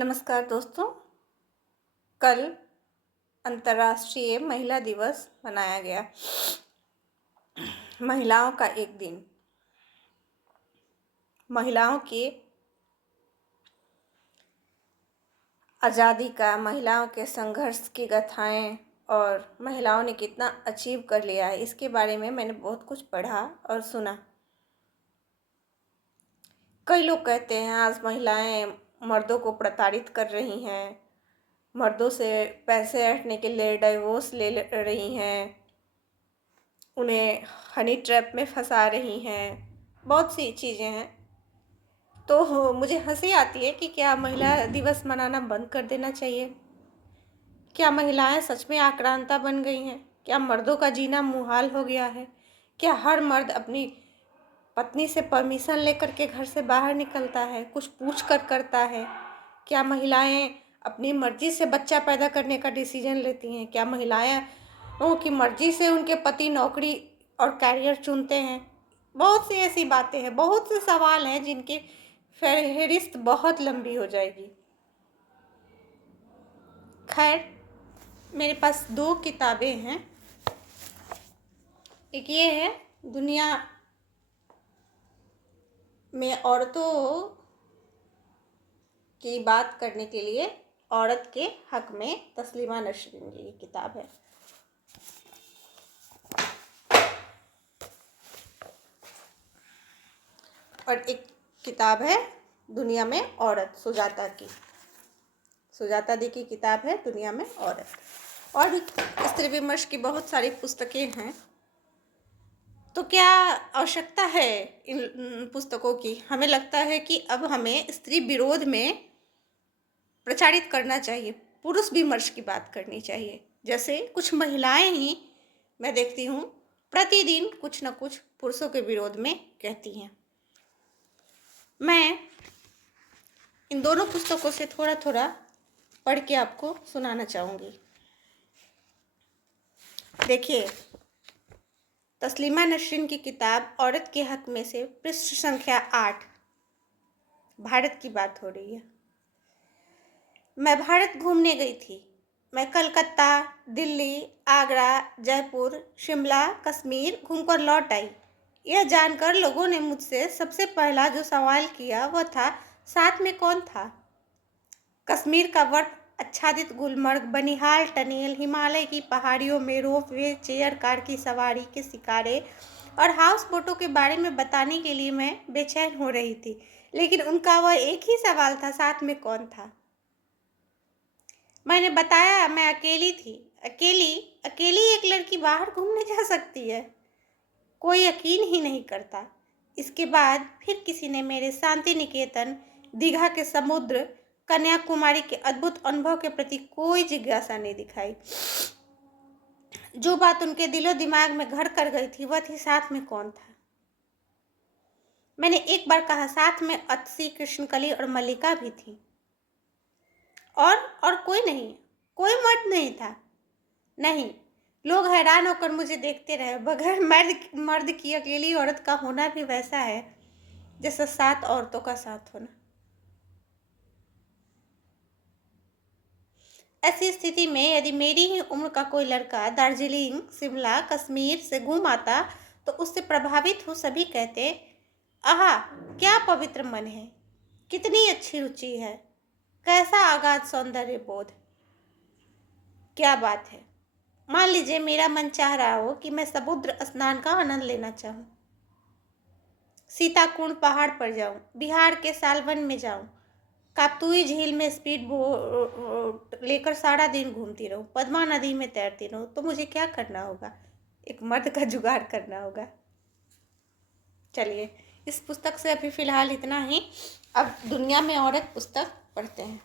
नमस्कार दोस्तों। कल अंतर्राष्ट्रीय महिला दिवस मनाया गया। महिलाओं का एक दिन। महिलाओं के आज़ादी का, महिलाओं के संघर्ष की गाथाएं और महिलाओं ने कितना अचीव कर लिया है, इसके बारे में मैंने बहुत कुछ पढ़ा और सुना। कई लोग कहते हैं आज महिलाएं मर्दों को प्रताड़ित कर रही हैं, मर्दों से पैसे ऐंठने के लिए डिवोर्स ले रही हैं, उन्हें हनी ट्रैप में फंसा रही हैं, बहुत सी चीज़ें हैं। तो मुझे हंसी आती है कि क्या महिला दिवस मनाना बंद कर देना चाहिए? क्या महिलाएं सच में आक्रांता बन गई हैं? क्या मर्दों का जीना मुहाल हो गया है? क्या हर मर्द अपनी पत्नी से परमिशन लेकर के घर से बाहर निकलता है, कुछ पूछ कर करता है? क्या महिलाएं अपनी मर्जी से बच्चा पैदा करने का डिसीजन लेती हैं? क्या महिलाएं की मर्जी से उनके पति नौकरी और कैरियर चुनते हैं? बहुत सी ऐसी बातें हैं, बहुत से सवाल हैं जिनकी फहरिस्त बहुत लंबी हो जाएगी। खैर, मेरे पास 2 किताबें हैं। एक ये है दुनिया में औरतों की बात करने के लिए औरत के हक में, तस्लीमा नसरीन की किताब है। और एक किताब है दुनिया में औरत, सुजाता दी की किताब है दुनिया में औरत। और भी स्त्री विमर्श की बहुत सारी पुस्तकें हैं। तो क्या आवश्यकता है इन पुस्तकों की? हमें लगता है कि अब हमें स्त्री विरोध में प्रचारित करना चाहिए, पुरुष विमर्श की बात करनी चाहिए। जैसे कुछ महिलाएं ही मैं देखती हूँ प्रतिदिन कुछ न कुछ पुरुषों के विरोध में कहती हैं। मैं इन दोनों पुस्तकों से थोड़ा थोड़ा पढ़ के आपको सुनाना चाहूँगी। देखिए, तस्लीमा नसरीन की किताब औरत के हक में से पृष्ठ संख्या 8, भारत की बात हो रही है। मैं भारत घूमने गई थी। मैं कलकत्ता, दिल्ली, आगरा, जयपुर, शिमला, कश्मीर घूमकर लौट आई। यह जानकर लोगों ने मुझसे सबसे पहला जो सवाल किया वह था, साथ में कौन था? कश्मीर का बर्फ आच्छादित गुलमर्ग, बनिहाल टनेल, हिमालय की पहाड़ियों में रोपवे, चेयर कार की सवारी के शिकारे और हाउस बोटों के बारे में बताने के लिए मैं बेचैन हो रही थी, लेकिन उनका वह एक ही सवाल था, साथ में कौन था? मैंने बताया मैं अकेली थी। अकेली एक लड़की बाहर घूमने जा सकती है? कोई यकीन ही नहीं करता। इसके बाद फिर किसी ने मेरे शांति निकेतन, दीघा के समुद्र, कन्याकुमारी के अद्भुत अनुभव के प्रति कोई जिज्ञासा नहीं दिखाई। जो बात उनके दिलो दिमाग में घर कर गई थी वह थी, साथ में कौन था? मैंने एक बार कहा, साथ में अतसी, कृष्णकली और मल्लिका भी थी। और कोई नहीं, कोई मर्द नहीं था। नहीं। लोग हैरान होकर मुझे देखते रहे। बगैर मर्द की अकेली औरत का होना भी वैसा है जैसा 7 औरतों का साथ होना। ऐसी स्थिति में यदि मेरी ही उम्र का कोई लड़का दार्जिलिंग, शिमला, कश्मीर से घूम आता तो उससे प्रभावित हो सभी कहते, आहा क्या पवित्र मन है, कितनी अच्छी रुचि है, कैसा अगाध सौंदर्य बोध। क्या बात है। मान लीजिए मेरा मन चाह रहा हो कि मैं समुद्र स्नान का आनंद लेना चाहूँ, सीताकुंड पहाड़ पर जाऊँ, बिहार के सालवन में जाऊँ, काकतुई झील में स्पीड बोट लेकर सारा दिन घूमती रहूँ, पद्मा नदी में तैरती रहूँ, तो मुझे क्या करना होगा? एक मर्द का जुगाड़ करना होगा। चलिए, इस पुस्तक से अभी फ़िलहाल इतना ही। अब दुनिया में औरत पुस्तक पढ़ते हैं।